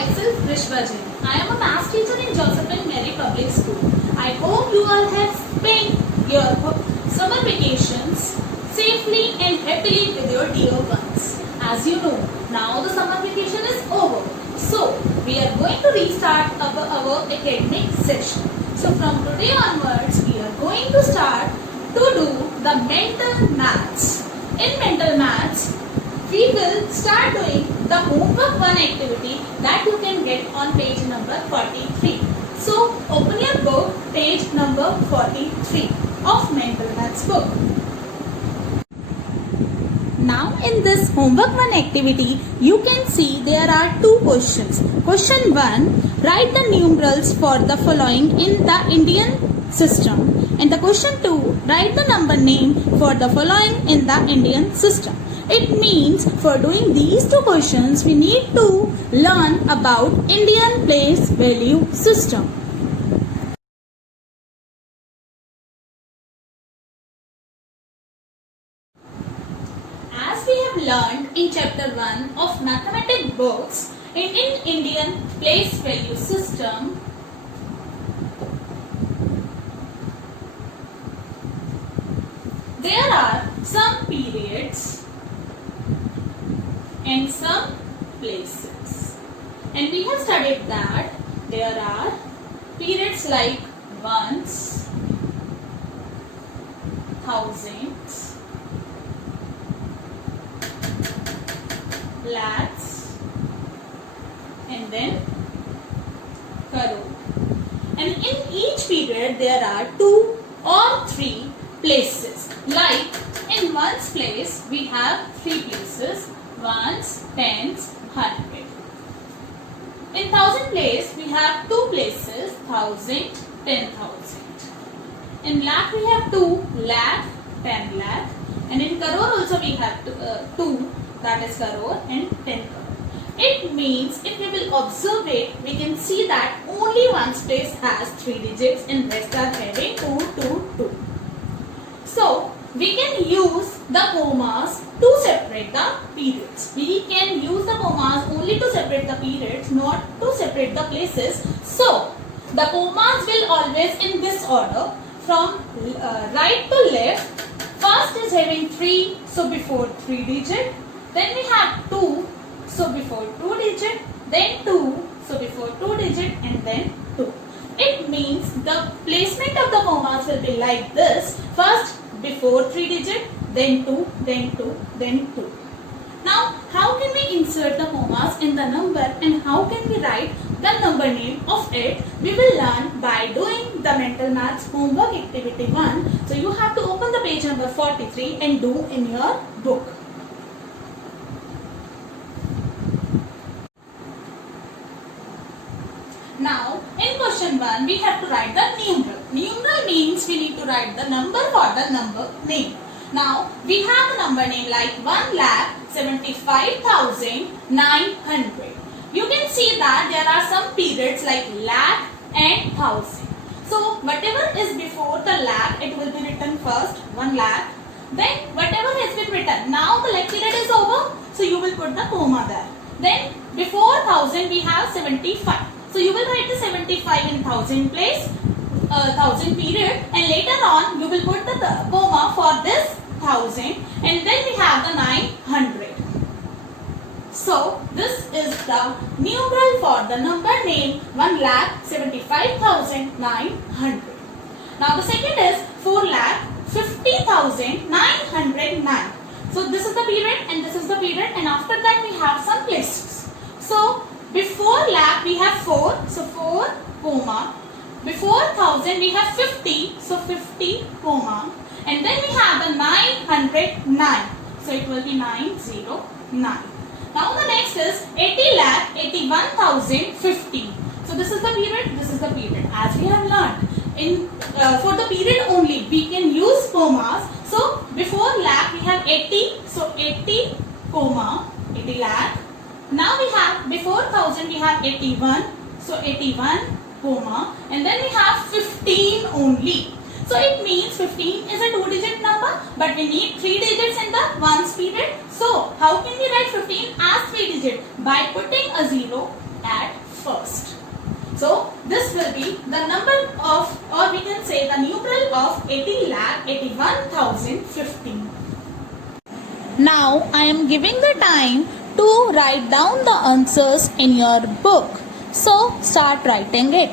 myself Rishva Jain. I am a maths teacher in Josephine Mary Public School. I hope you all have spent your summer vacations safely and happily with your dear ones. As you know, now the summer vacation is over. So, we are going to restart our academic session. So, from today onwards, we are going to start to do the mental maths. In mental maths, we will start doing the Homework-1 activity that you can get on page number 43. So, open your book, page number 43 of mental maths book. Now in this Homework-1 activity, you can see there are two questions. Question 1, write the numerals for the following in the Indian system. And the question 2, write the number name for the following in the Indian system. It means for doing these two questions, we need to learn about Indian place value system. As we have learned in chapter 1 of mathematics books, in Indian place value system, there are some periods and some places, and we have studied that there are periods like ones, thousands, lakhs, and then crore. And in each period there are 2 or 3 places. Like in ones place we have 3 places: ones, tens, 100. In thousand place we have 2 places: 1,000, 10,000. In lakh we have 2, lakh, 10 lakh. And in crore also we have 2, that is crore and 10 crore. It means if we will observe it, we can see that only ones place has 3 digits and rest are having 2, 2, 2. So we can use the commas to separate the periods. We can use the commas only to separate the periods, not to separate the places. So the commas will always in this order from right to left. First is having 3, so before 3 digit. Then we have 2, so before 2 digit. Then 2, so before 2 digit, and then 2. It means the placement of the commas will be like this. First before 3 digit, then 2, then 2, then 2. Now, how can we insert the commas in the number and how can we write the number name of it? We will learn by doing the mental maths homework activity 1. So, you have to open the page number 43 and do in your book. Now, in question 1, we have to write the numeral. Numeral means we need to write the number for the number name. Now, we have a number name like 1,75,900. You can see that there are some periods like lakh and thousand. So, whatever is before the lakh, it will be written first, 1 lakh. Then, whatever has been written, now the lakh period is over, so you will put the comma there. Then, before 1000, we have 75. So you will write the 75 in 1000 place, 1000 period, and later on you will put the comma for this 1000, and then we have the 900. So this is the numeral for the number name 1,75,900. Now the second is 4,50,909. So this is the period and this is the period, and after that we have some places. So before lakh we have 4, so 4, comma. Before 1000 we have 50, so 50, comma. And then we have the 909, so it will be 909. Now the next is 80 lakh 81,050. So this is the period, this is the period. As we have learned, in for the period only we can use commas. So before lakh we have 80, so 80, comma, 80 lakh. Now we have before 1000 we have 81, so 81, comma, and then we have 15 only. So it means 15 is a 2-digit number, but we need 3 digits in the ones period. So how can we write 15 as 3 digit? By putting a 0 at first. So this will be the number of, or we can say the numeral of 80,81,015. Now I am giving the time to write down the answers in your book. So start writing it.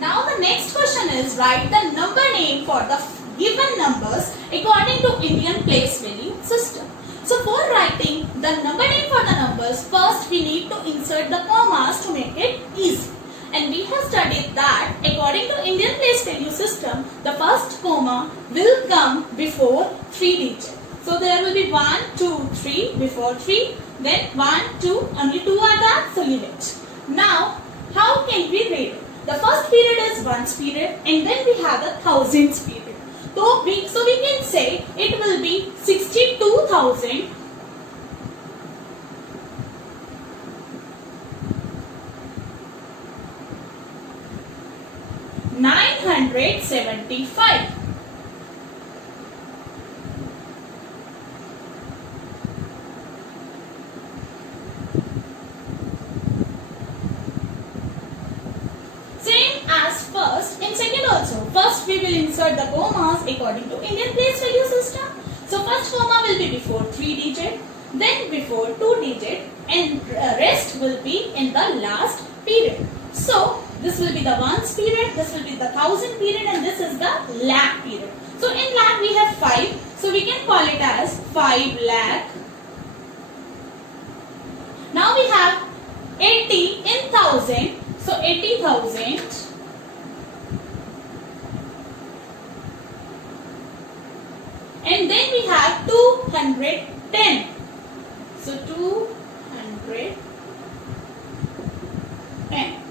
Now the next question is write the number name for the given numbers according to Indian place value system. So for writing the number name for the numbers, first we need to insert the commas to make it easy. And we have studied that according to Indian place value system, the first comma will come before 3 digits. So there will be 1, 2, 3 before 3, then 1, 2, only 2 are there, so leave it. Now how can we read it? The first period is ones period and then we have the thousands period. So we can say it will be 62,000 975. In second also, first we will insert the commas according to Indian place value system. So first comma will be before 3 digit, then before 2 digit, and rest will be in the last period. So this will be the ones period, this will be the thousand period, and this is the lakh period. So in lakh we have 5, so we can call it as 5 lakh. Now we have 80 in thousand, so 80,000. And then we have 210. So 210.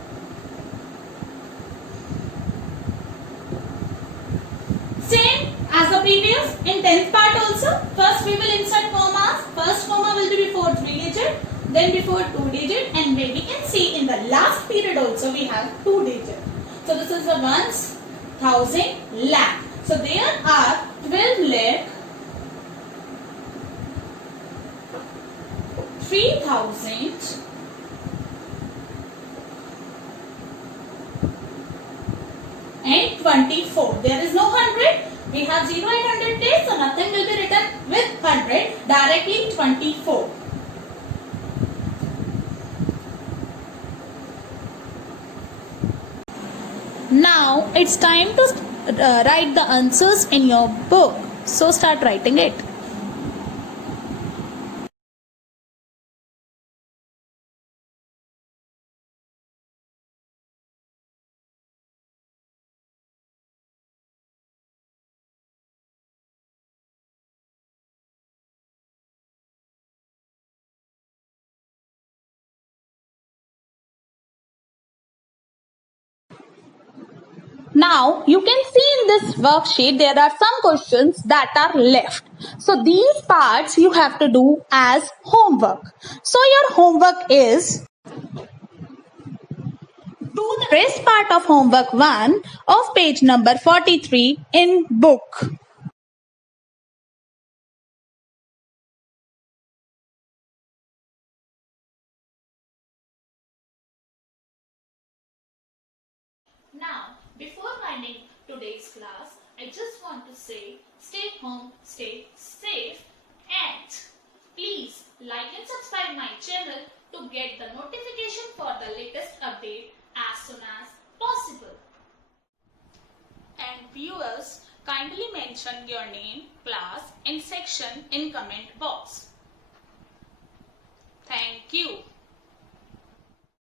Same as the previous in 10th part also. First we will insert commas. First comma will be before 3 digit, then before 2 digit, and when we can see in the last period also we have 2 digit. So this is the ones, thousand, lakh. So there are 12 lakh 3,000 and 24. There is no 100. We have 0 and 100 days, so nothing will be written with 100. Directly 24. Now it's time to write the answers in your book. So start writing it. Now you can see in this worksheet there are some questions that are left. So these parts you have to do as homework. So your homework is do the rest part of homework 1 of page number 43 in book. Now, before winding today's class, I just want to say stay home, stay safe, and please like and subscribe my channel to get the notification for the latest update as soon as possible. And viewers, kindly mention your name, class and section in comment box. Thank you.